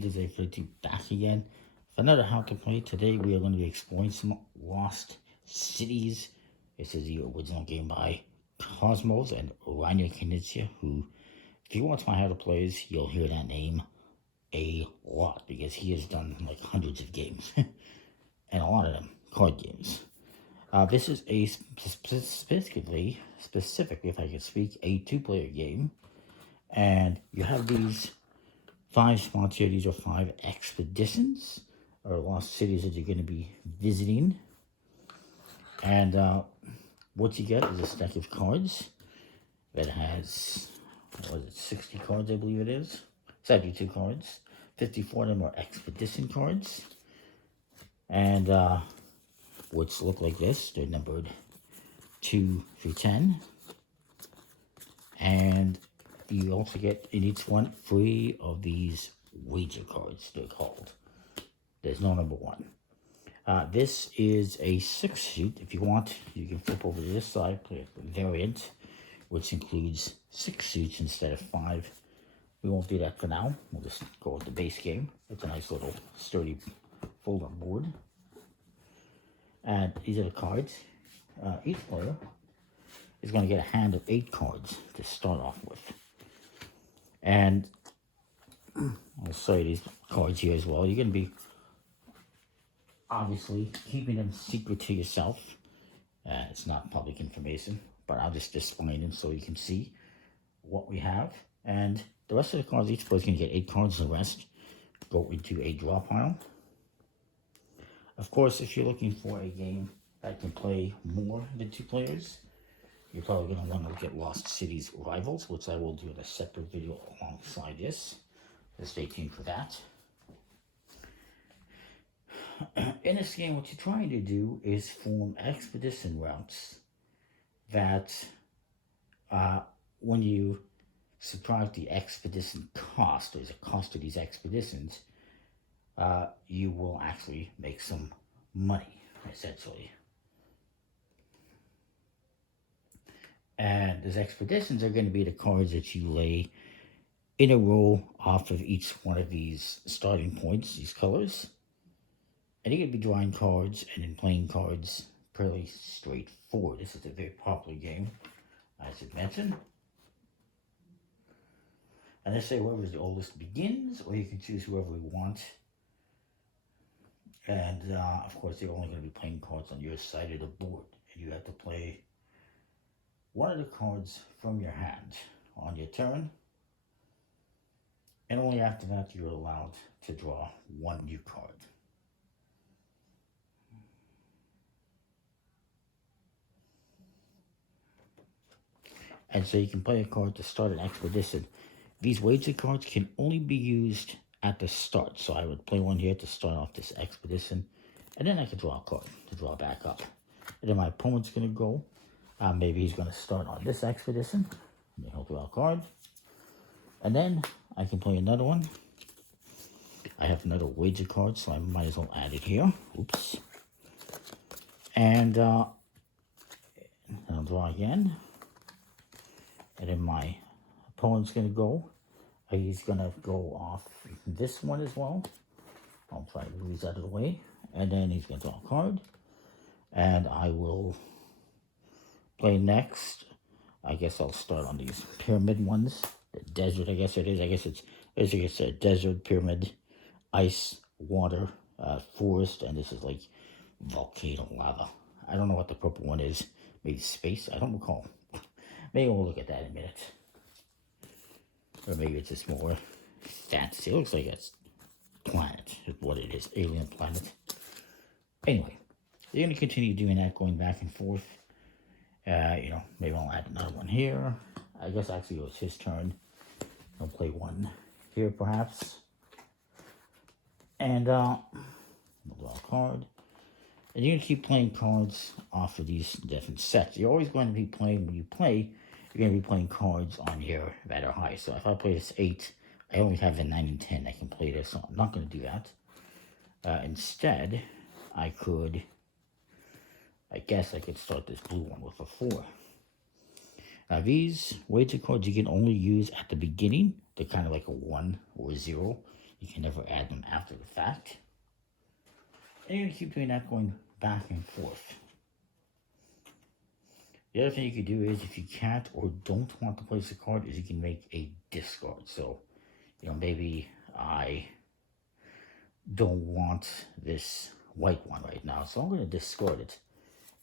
USPCC back again for another How to Play. Today we are going to be exploring some Lost Cities. This is the original game by Cosmos and Rainer Knizia, who, if you watch my How to Plays, you'll hear that name a lot because he has done like hundreds of games and a lot of them card games. This is a specifically, if I can speak, a two-player game, and you have these 5 spots here. These are 5 expeditions or lost cities that you're going to be visiting, and what you get is a stack of cards that has, what is it, 60 cards, I believe it is. 72 cards. 54 of them are expedition cards, and which look like this. They're numbered 2 through 10, and you also get in each one 3 of these wager cards, they're called. There's no number 1. This is a 6 suit. If you want, you can flip over to this side, play a variant, which includes 6 suits instead of 5. We won't do that for now. We'll just go with the base game. It's a nice little sturdy fold-up board. And these are the cards. Each player is going to get a hand of 8 cards to start off with. And I'll show you these cards here as well. You're going to be obviously keeping them secret to yourself. It's not public information, but I'll just display them so you can see what we have. And the rest of the cards, each player is going to get 8 cards. The rest go into a draw pile. Of course, if you're looking for a game that can play more than 2 players, you're probably going to want to look at Lost Cities Rivals, which I will do in a separate video alongside this. So stay tuned for that. In this game, what you're trying to do is form expedition routes that, when you subtract the expedition cost, there's a cost to these expeditions, you will actually make some money, essentially. And those expeditions are going to be the cards that you lay in a row off of each one of these starting points, these colors. And you're going to be drawing cards and then playing cards. Fairly straightforward. This is a very popular game, as I mentioned. And they say whoever is the oldest begins, or you can choose whoever you want. And, of course, you're only going to be playing cards on your side of the board. And you have to play one of the cards from your hand on your turn. And only after that you're allowed to draw 1 new card. And so you can play a card to start an expedition. These wager cards can only be used at the start. So I would play one here to start off this expedition. And then I could draw a card to draw back up. And then my opponent's going to go. Maybe he's going to start on this expedition. And he'll draw a card. And then I can play another one. I have another wager card, so I might as well add it here. Oops. And I'll draw again. And then my opponent's going to go. He's going to go off this one as well. I'll try to move these out of the way. And then he's going to draw a card. And I will play next. I guess I'll start on these pyramid ones. The desert, I guess it is. I guess it's a desert, pyramid, ice, water, forest, and this is like volcano lava. I don't know what the purple one is. Maybe space. I don't recall. Maybe we'll look at that in a minute. Or maybe it's just more fancy. It looks like it's planet, is what it is. Alien planet. Anyway, you're going to continue doing that, going back and forth. Maybe I'll add another one here. I guess actually it was his turn. I'll play one here, perhaps. And we'll draw a card. And you're going to keep playing cards off of these different sets. You're always going to be playing, when you play, you're going to be playing cards on here that are high. So if I play this 8, I only have the 9 and 10. I can play this, so I'm not going to do that. Instead, I guess I could start this blue one with a 4. These wager cards you can only use at the beginning. They're kind of like a 1 or a 0. You can never add them after the fact. And you're going to keep doing that, going back and forth. The other thing you could do is, if you can't or don't want to place a card, is you can make a discard. So, you know, maybe I don't want this white one right now, so I'm going to discard it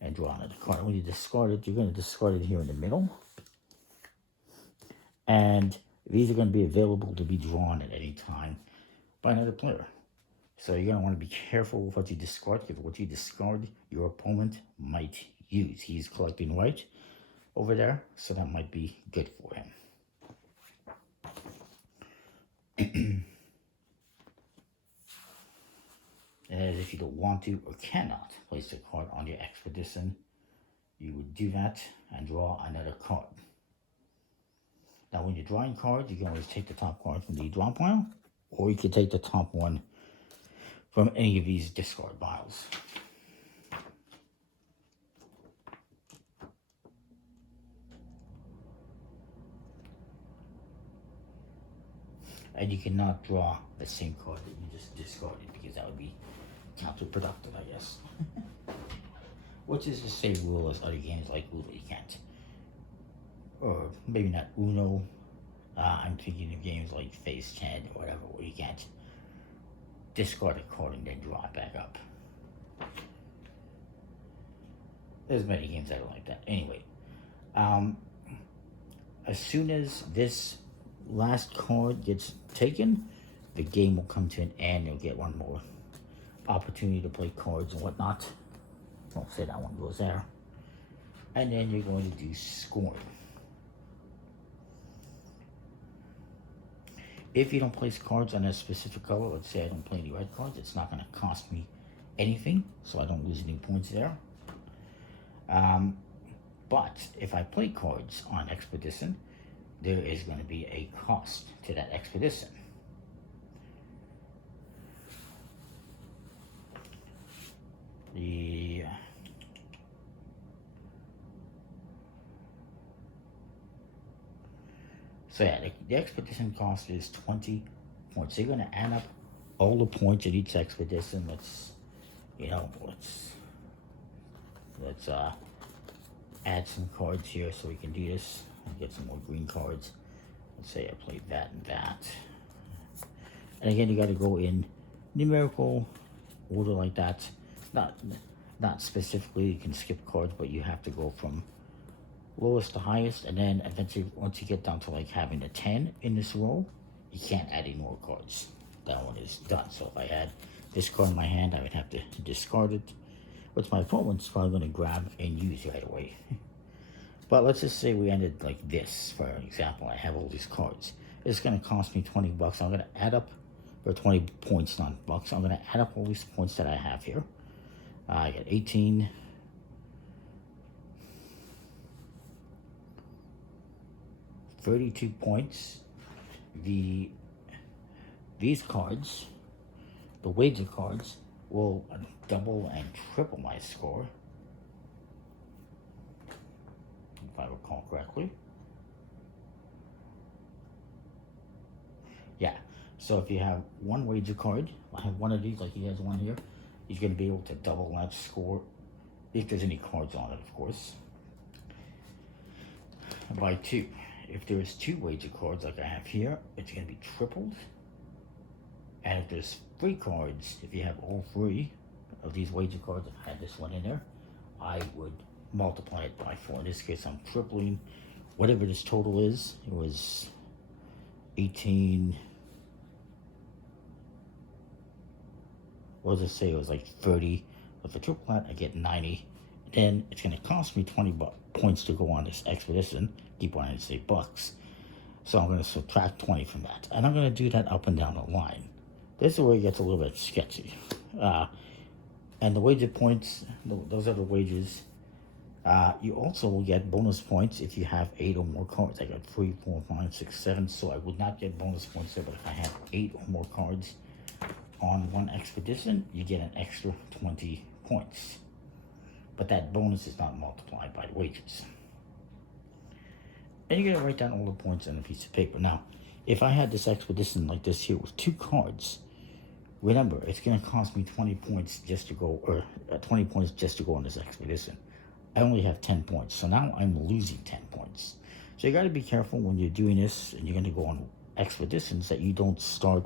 and draw another card. When you discard it, you're going to discard it here in the middle. And these are going to be available to be drawn at any time by another player. So you're going to want to be careful with what you discard, because what you discard, your opponent might use. He's collecting white over there, so that might be good for him. And if you don't want to or cannot place a card on your expedition, you would do that and draw another card. Now, when you're drawing cards, you can always take the top card from the draw pile, or you can take the top one from any of these discard piles. And you cannot draw the same card that you just discarded, because that would be counterproductive, I guess. Which is the same rule as other games like Uno. You can't, or maybe not Uno. I'm thinking of games like Phase 10 or whatever, where you can't discard a card and then draw it back up. There's many games that are like that. Anyway, as soon as this last card gets taken, the game will come to an end. You'll get one more opportunity to play cards and whatnot. Don't say that one goes there. And then you're going to do scoring. If you don't place cards on a specific color, let's say I don't play any red cards, it's not going to cost me anything, so I don't lose any points there. But if I play cards on expedition, there is going to be a cost to that expedition. So yeah, the expedition cost is 20 points. So you're going to add up all the points at each expedition. Let's add some cards here so we can do this and get some more green cards. Let's say I played that and that. And again, you got to go in numerical order like that. Not specifically, you can skip cards, but you have to go from lowest to highest, and then eventually, once you get down to like having a 10 in this row, you can't add any more cards. That one is done. So if I had this card in my hand, I would have to discard it, which my opponent's probably going to grab and use right away. But let's just say we ended like this, for example. I have all these cards. It's going to cost me 20 bucks. I'm going to add up, or 20 points, not bucks. I'm going to add up all these points that I have here. I got 18. 32 points. These cards, the wager cards, will double and triple my score, if I recall correctly. Yeah, so if you have one wager card, I have one of these, like he has one here, he's going to be able to double that score, if there's any cards on it, of course, by 2. If there's 2 wager cards like I have here, it's going to be tripled. And if there's 3 cards, if you have all 3 of these wager cards, if I had this one in there, I would multiply it by 4. In this case, I'm tripling whatever this total is. It was 18. What does it say? It was like 30. With a triple that, I get 90. Then it's going to cost me 20 points to go on this expedition. Keep wanting to say bucks. So I'm going to subtract 20 from that. And I'm going to do that up and down the line. This is where it gets a little bit sketchy. And the wager points, those are the wages. You also will get bonus points if you have 8 or more cards. I got 3, 4, 5, 6, 7. So I would not get bonus points there. But if I have 8 or more cards on one expedition, you get an extra 20 points. But that bonus is not multiplied by the wages. And you're going to write down all the points on a piece of paper. Now, if I had this expedition like this here with 2 cards, remember, it's going to cost me 20 points just to go, or 20 points just to go on this expedition. I only have 10 points, so now I'm losing 10 points. So you got to be careful when you're doing this and you're going to go on expeditions that you don't start,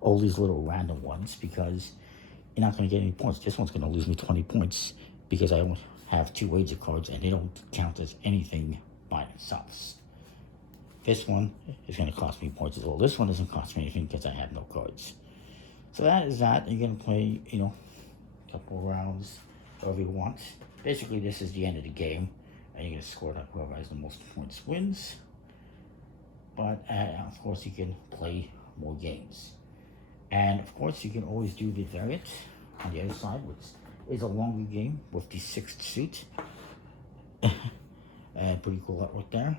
all these little random ones, because you're not going to get any points. This one's going to lose me 20 points because I only have 2 wager cards and they don't count as anything by themselves. This one is going to cost me points as well. This one doesn't cost me anything because I have no cards. So that is that. You're going to play, a couple of rounds, however you want. Basically, this is the end of the game. And you're going to score that whoever has the most points wins. But, of course, you can play more games. And, of course, you can always do the variant on the other side, which is a longer game with the 6th suit. Pretty cool artwork there.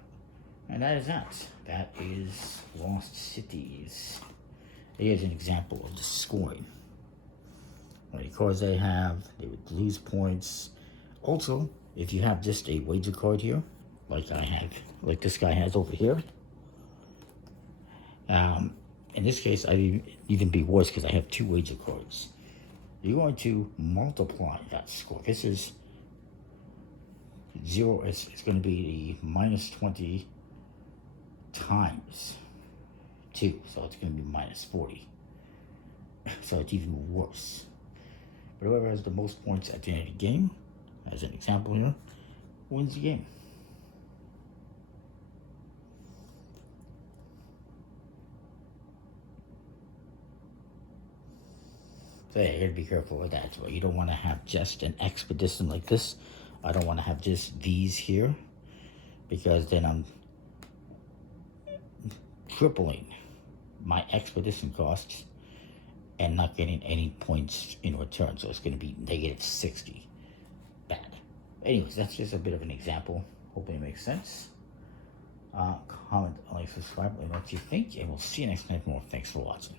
And that is that. That is Lost Cities. Here's an example of the scoring. How many cards they have, they would lose points. Also, if you have just a wager card here, like I have, like this guy has over here, in this case, I'd even be worse because I have 2 wager cards. You're going to multiply that score. This is 0, it's going to be the minus 20 times 2, so it's going to be minus 40. So it's even worse. But whoever has the most points at the end of the game, as an example here, wins the game. So yeah, you gotta be careful with that. So you don't want to have just an expedition like this. I don't want to have just these here, because then I'm tripling my expedition costs and not getting any points in return. So it's going to be negative 60. Bad. Anyways, that's just a bit of an example. Hoping it makes sense. Comment, like, subscribe, and what you think, and we'll see you next time. More. Thanks for watching.